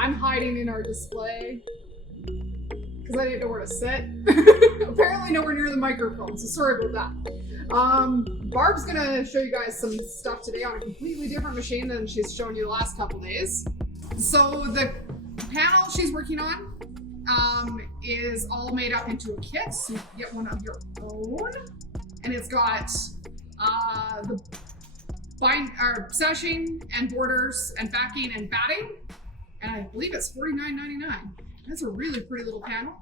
I'm hiding in our display because I didn't know where to sit. Apparently nowhere near the microphone, so sorry about that. Barb's gonna show you guys some stuff today on a completely different machine than she's shown you the last couple days. So the panel she's working on is all made up into a kit, so you can get one of your own. And it's got the sashing and borders and backing and batting. And I believe it's $49.99. That's a really pretty little panel.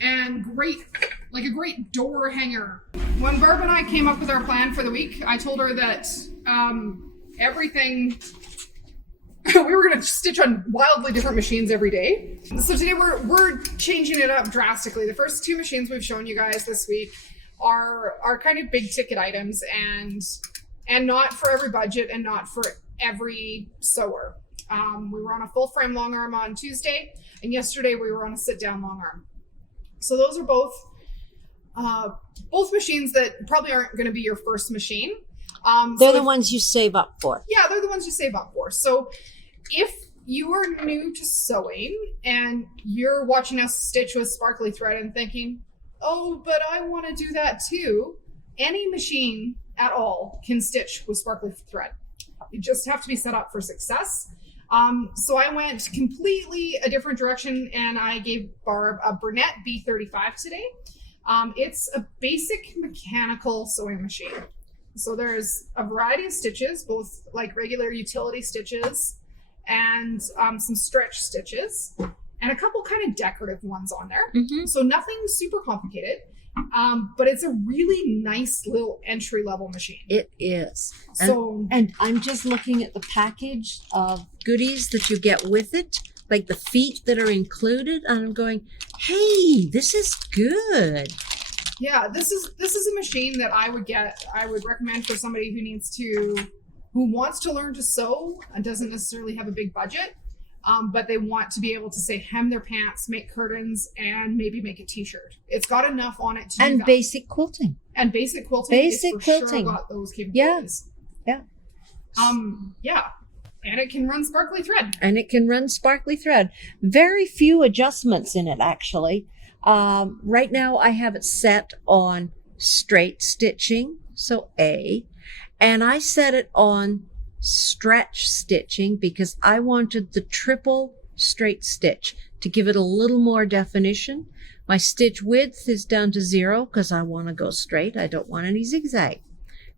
And great, like a great door hanger. When Barb and I came up with our plan for the week, I told her that everything, we were gonna stitch on wildly different machines every day. So today we're changing it up drastically. The first two machines we've shown you guys this week are kind of big ticket items and not for every budget and not for every sewer. We were on a full frame long arm on Tuesday, and yesterday we were on a sit down long arm. So those are both machines that probably aren't going to be your first machine. They're the ones you save up for. Yeah, they're the ones you save up for. So if you are new to sewing and you're watching us stitch with sparkly thread and thinking, oh, but I want to do that too, any machine at all can stitch with sparkly thread. You just have to be set up for success. So I went completely a different direction and I gave Barb a Burnett B35 today. It's a basic mechanical sewing machine. So there's a variety of stitches, both like regular utility stitches and some stretch stitches and a couple kind of decorative ones on there. Mm-hmm. So nothing super complicated. But it's a really nice little entry-level machine. It is. So, and I'm just looking at the package of goodies that you get with it, like the feet that are included, and I'm going, hey, this is good. Yeah, this is a machine that I would recommend for somebody who wants to learn to sew and doesn't necessarily have a big budget. But they want to be able to, say, hem their pants, make curtains, and maybe make a t-shirt. It's got enough on it to do that. And basic quilting. And basic quilting. Basic quilting. Sure got those capabilities. Yeah. Yeah. And it can run sparkly thread. Very few adjustments in it, actually. Right now, I have it set on straight stitching, so A. And I set it on stretch stitching because I wanted the triple straight stitch to give it a little more definition. My stitch width is down to 0 because I want to go straight. I don't want any zigzag.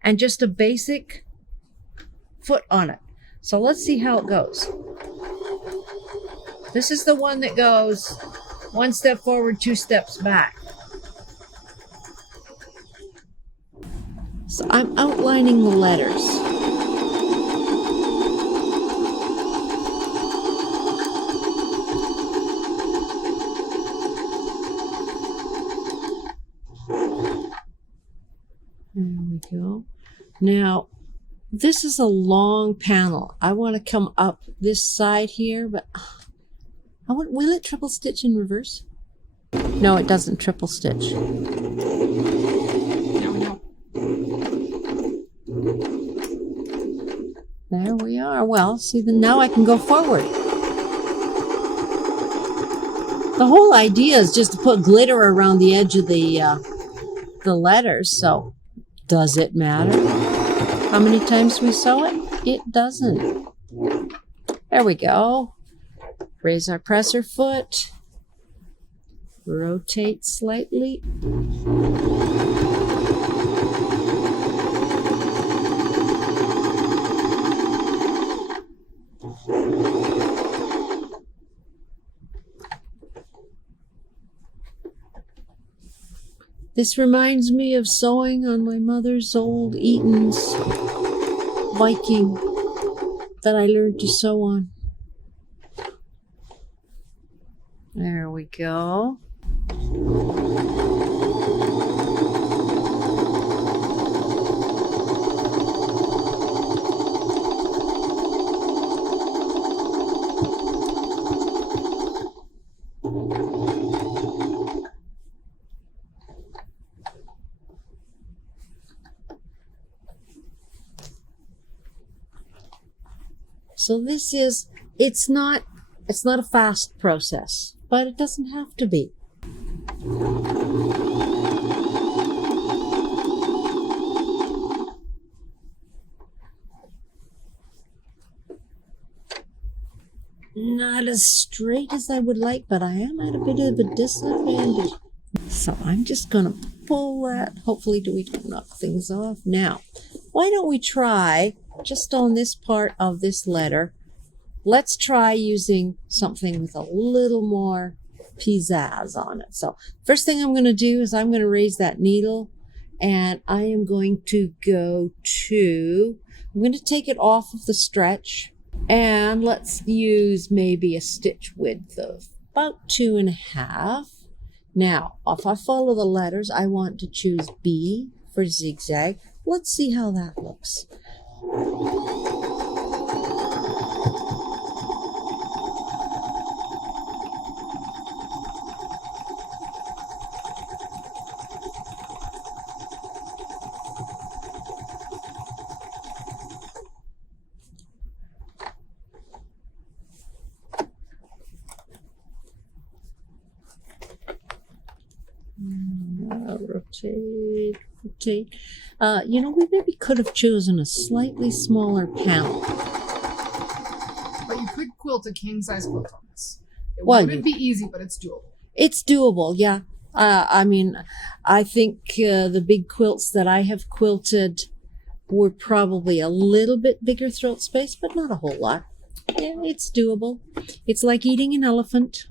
And just a basic foot on it. So let's see how it goes. This is the one that goes 1 step forward, 2 steps back. So I'm outlining the letters. There we go. Now, this is a long panel. I want to come up this side here, but will it triple stitch in reverse? No, it doesn't triple stitch. No. There we are. Well, see, now I can go forward. The whole idea is just to put glitter around the edge of the letters, so does it matter how many times we sew it? It doesn't. There we go. Raise our presser foot. Rotate slightly. This reminds me of sewing on my mother's old Eaton's Viking that I learned to sew on. There we go. So this is, it's not It's not a fast process, but it doesn't have to be. Not as straight as I would like, but I am at a bit of a disadvantage. So I'm just going to pull that. Hopefully we don't knock things off. Now, why don't we try, just on this part of this letter, let's try using something with a little more pizzazz on it. So first thing I'm going to do is I'm going to raise that needle, and I am going to I'm going to take it off of the stretch, and let's use maybe a stitch width of about 2.5. Now, if I follow the letters, I want to choose B for zigzag. Let's see how that looks. Rotate. We maybe could have chosen a slightly smaller panel. But you could quilt a king-size quilt on this. It Well, wouldn't be easy, but it's doable. It's doable, yeah. I think the big quilts that I have quilted were probably a little bit bigger throat space, but not a whole lot. Yeah, it's doable. It's like eating an elephant.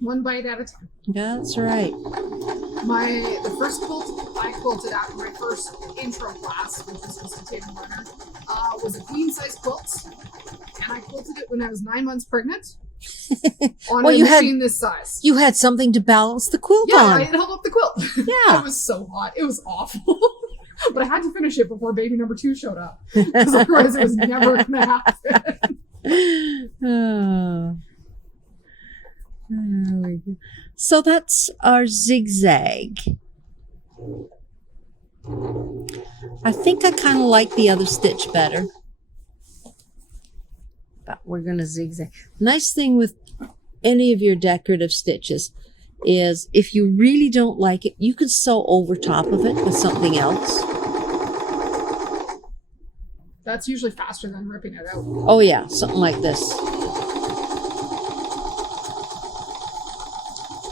One bite at a time. That's right. The first quilt I quilted after my first intro class, which was just a table runner, was a queen size quilt, and I quilted it when I was 9 months pregnant on a machine this size. You had something to balance the quilt on. Yeah, I held up the quilt. Yeah. It was so hot. It was awful. But I had to finish it before baby number 2 showed up, because otherwise it was never going to happen. Oh. There we go. So that's our zigzag. I think I kind of like the other stitch better, but we're going to zigzag. Nice thing with any of your decorative stitches is if you really don't like it, you can sew over top of it with something else. That's usually faster than ripping it out. Oh yeah, something like this.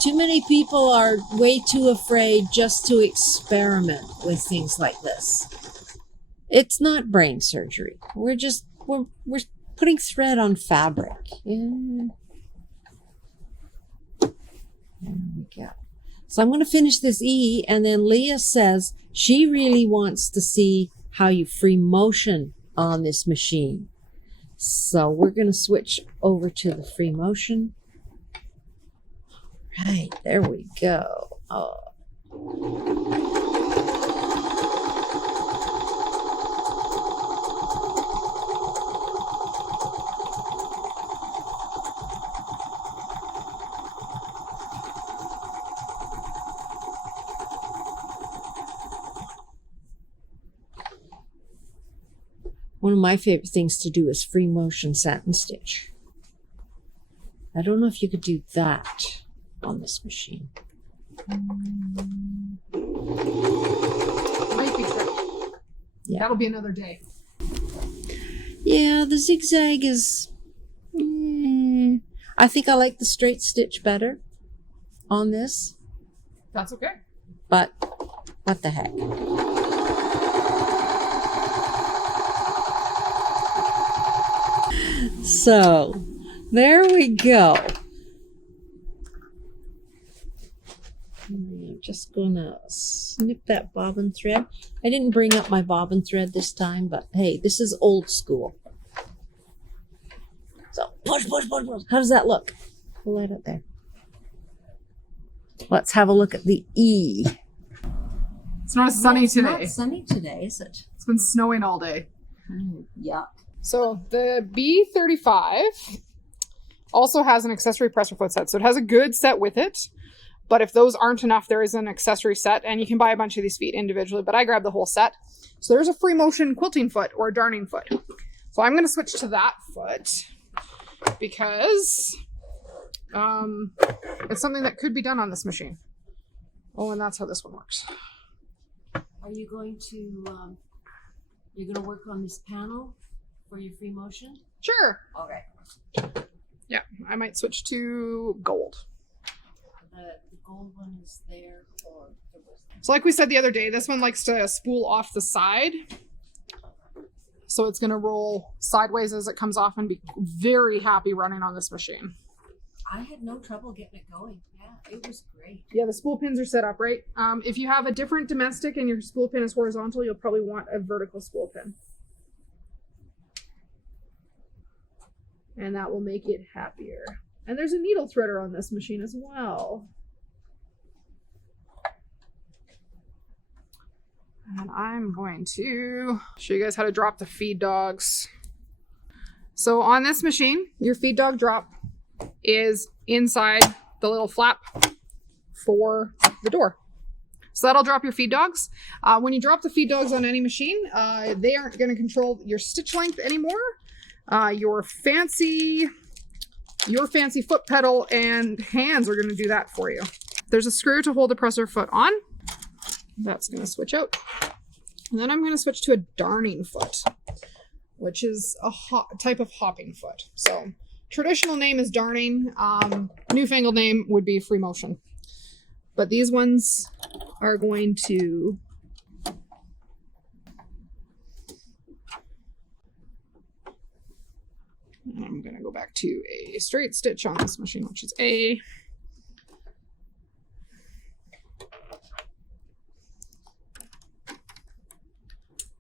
Too many people are way too afraid just to experiment with things like this. It's not brain surgery. We're putting thread on fabric. Yeah. There we go. So I'm going to finish this E, and then Leah says she really wants to see how you free motion on this machine. So we're going to switch over to the free motion. Right, there we go. Oh. One of my favorite things to do is free motion satin stitch. I don't know if you could do that on this machine. Might be tricky. Yeah. That'll be another day. Yeah, the zigzag is... I think I like the straight stitch better on this. That's okay. But what the heck. So, there we go. I'm just gonna snip that bobbin thread. I didn't bring up my bobbin thread this time, but hey, this is old school. So push, push, push, push. How does that look? Pull that up there. Let's have a look at the E. It's not sunny today. It's not sunny today, is it? It's been snowing all day. Yuck. So the B35 also has an accessory presser foot set. So it has a good set with it. But if those aren't enough, there is an accessory set, and you can buy a bunch of these feet individually, but I grabbed the whole set. So there's a free motion quilting foot or a darning foot. So I'm going to switch to that foot. because it's something that could be done on this machine. Oh, and that's how this one works. Are you going to, you're going to work on this panel for your free motion? Sure. Okay. Yeah, I might switch to gold. The gold one is there for... So like we said the other day, this one likes to spool off the side. So it's going to roll sideways as it comes off and be very happy running on this machine. I had no trouble getting it going. Yeah, it was great. Yeah, the spool pins are set up right. If you have a different domestic and your spool pin is horizontal, you'll probably want a vertical spool pin. And that will make it happier. And there's a needle threader on this machine as well. And I'm going to show you guys how to drop the feed dogs. So on this machine, your feed dog drop is inside the little flap for the door. So that'll drop your feed dogs. When you drop the feed dogs on any machine, they aren't going to control your stitch length anymore. Your fancy foot pedal and hands are going to do that for you. There's a screw to hold the presser foot on. That's going to switch out. And then I'm going to switch to a darning foot, which is a type of hopping foot. So traditional name is darning. Newfangled name would be free motion. But these ones are going to and I'm going to go back to a straight stitch on this machine, which is A.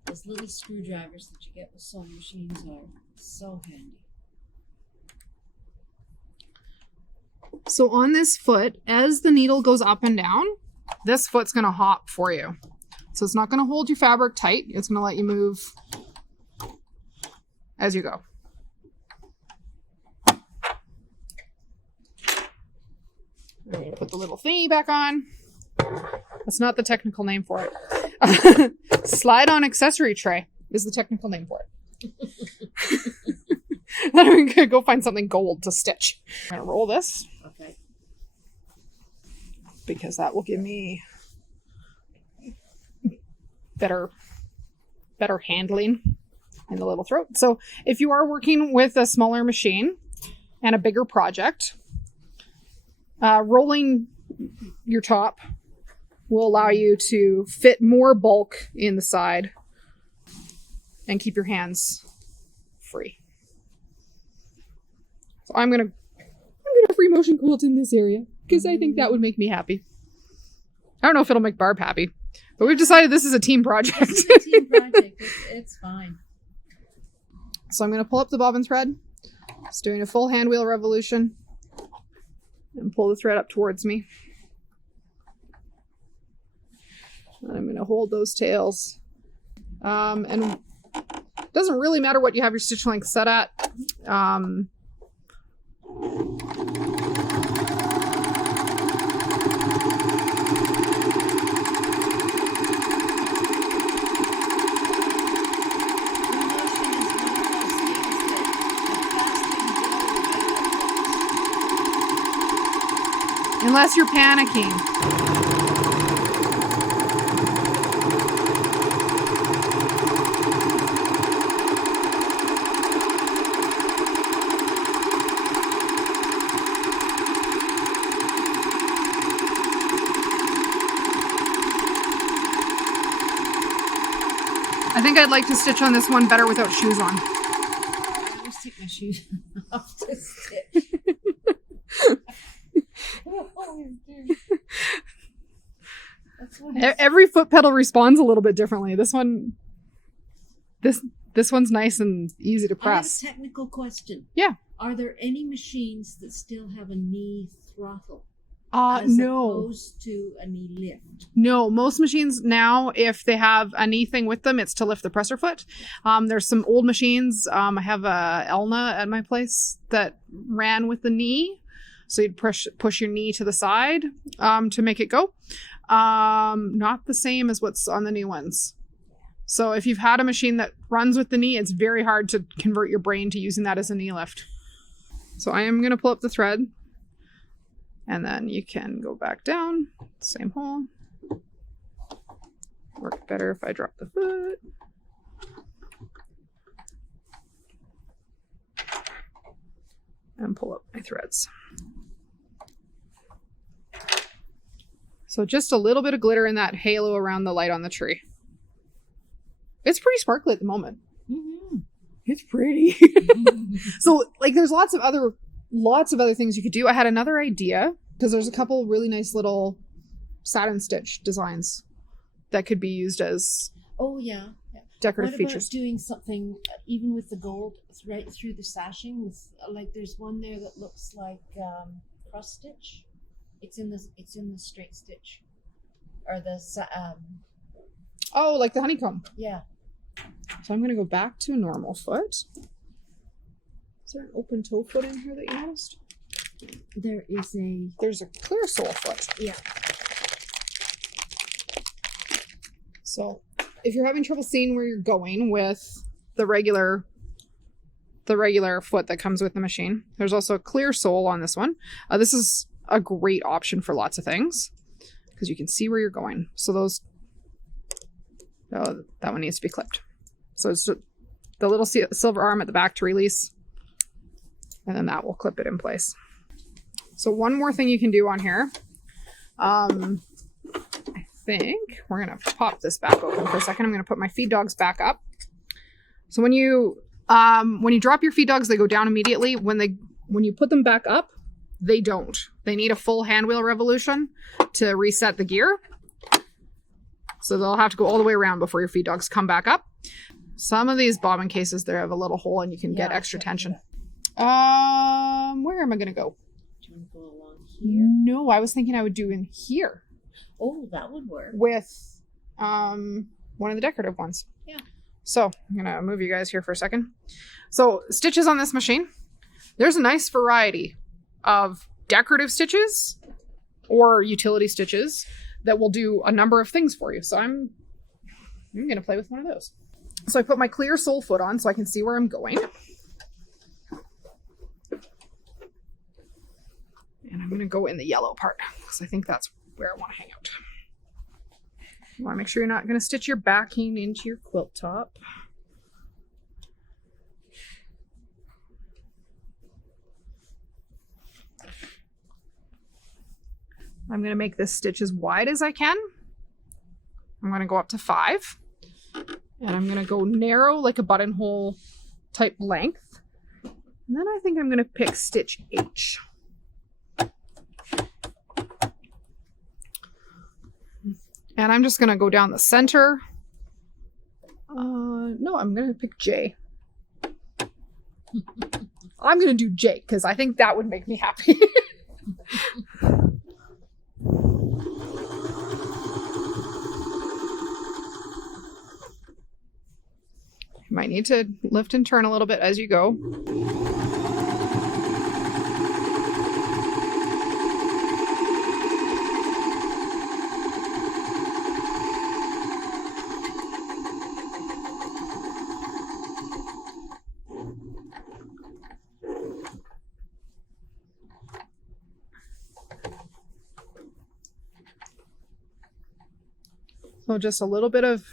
Those little screwdrivers that you get with sewing machines are so handy. So on this foot, as the needle goes up and down, this foot's going to hop for you. So it's not going to hold your fabric tight. It's going to let you move as you go. I'm going to put the little thingy back on. That's not the technical name for it. Slide-on accessory tray is the technical name for it. Then I'm going to go find something gold to stitch. I'm going to roll this. Okay. Because that will give me better handling in the little throat. So if you are working with a smaller machine and a bigger project, rolling your top will allow you to fit more bulk in the side and keep your hands free. So I'm gonna free motion quilt in this area because I think that would make me happy. I don't know if it'll make Barb happy, but we've decided this is a team project. It's a team project. It's fine. So I'm gonna pull up the bobbin thread. It's doing a full hand wheel revolution and pull the thread up towards me. And I'm gonna hold those tails. And it doesn't really matter what you have your stitch length set at. Unless you're panicking. I think I'd like to stitch on this one better without shoes on. I always take my shoes off to stitch. Every foot pedal responds a little bit differently. This one's nice and easy to press. I have a technical question. Yeah. Are there any machines that still have a knee throttle? No. Opposed to a knee lift? No, most machines now, if they have a knee thing with them, it's to lift the presser foot. There's some old machines. I have a Elna at my place that ran with the knee. So you'd push your knee to the side to make it go. Not the same as what's on the new ones. So if you've had a machine that runs with the knee, it's very hard to convert your brain to using that as a knee lift. So I am going to pull up the thread, and then you can go back down, same hole. Work better if I drop the foot. And pull up my threads. So just a little bit of glitter in that halo around the light on the tree. It's pretty sparkly at the moment. Mm-hmm. It's pretty. So like there's lots of other things you could do. I had another idea because there's a couple really nice little satin stitch designs that could be used as decorative what about features. doing something even with the gold right through the sashing with like there's one there that looks like cross stitch. It's in the straight stitch or the Oh, like the honeycomb. yeah. So I'm going to go back to a normal foot. Is there an open toe foot in here that you noticed? There's a clear sole foot. Yeah. So if you're having trouble seeing where you're going with the regular foot that comes with the machine, there's also a clear sole on this one. This is a great option for lots of things because you can see where you're going. So that one needs to be clipped. So it's the little silver arm at the back to release, and then that will clip it in place. So one more thing you can do on here. I think we're going to pop this back open for a second. I'm going to put my feed dogs back up. So when you drop your feed dogs, they go down immediately. When you put them back up, they don't. They need a full hand wheel revolution to reset the gear. So they'll have to go all the way around before your feed dogs come back up. Some of these bobbin cases, they have a little hole and you can get extra tension. Where am I going to go? Do you want to go along here? No, I was thinking I would do in here. Oh, that would work. With one of the decorative ones. Yeah. So I'm going to move you guys here for a second. So stitches on this machine. There's a nice variety of decorative stitches or utility stitches that will do a number of things for you. So I'm going to play with one of those. So I put my clear sole foot on so I can see where I'm going. And I'm going to go in the yellow part because I think that's where I want to hang out. You want to make sure you're not going to stitch your backing into your quilt top. I'm going to make this stitch as wide as I can. I'm going to go up to 5. And I'm going to go narrow like a buttonhole type length. And then I think I'm going to pick stitch H. And I'm just going to go down the center. No, I'm going to pick J. I'm going to do J because I think that would make me happy. You might need to lift and turn a little bit as you go. So just a little bit of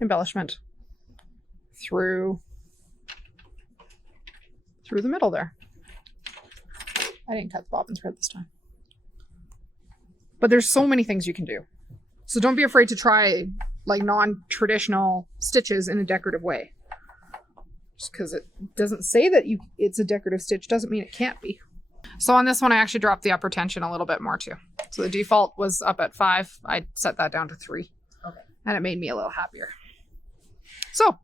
embellishment through the middle there. I didn't cut the bobbin thread this time. But there's so many things you can do. So don't be afraid to try like non-traditional stitches in a decorative way. Just because it doesn't say that it's a decorative stitch doesn't mean it can't be. So on this one, I actually dropped the upper tension a little bit more too. So the default was up at 5. I set that down to 3. Okay. And it made me a little happier. So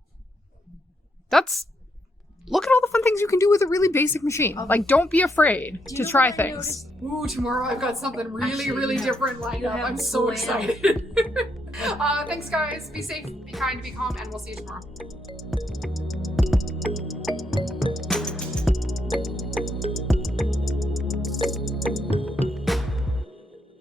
look at all the fun things you can do with a really basic machine. Like, don't be afraid to try things. Ooh, tomorrow I've got something really different lined up. I'm so excited. Thanks, guys. Be safe, be kind, be calm, and we'll see you tomorrow.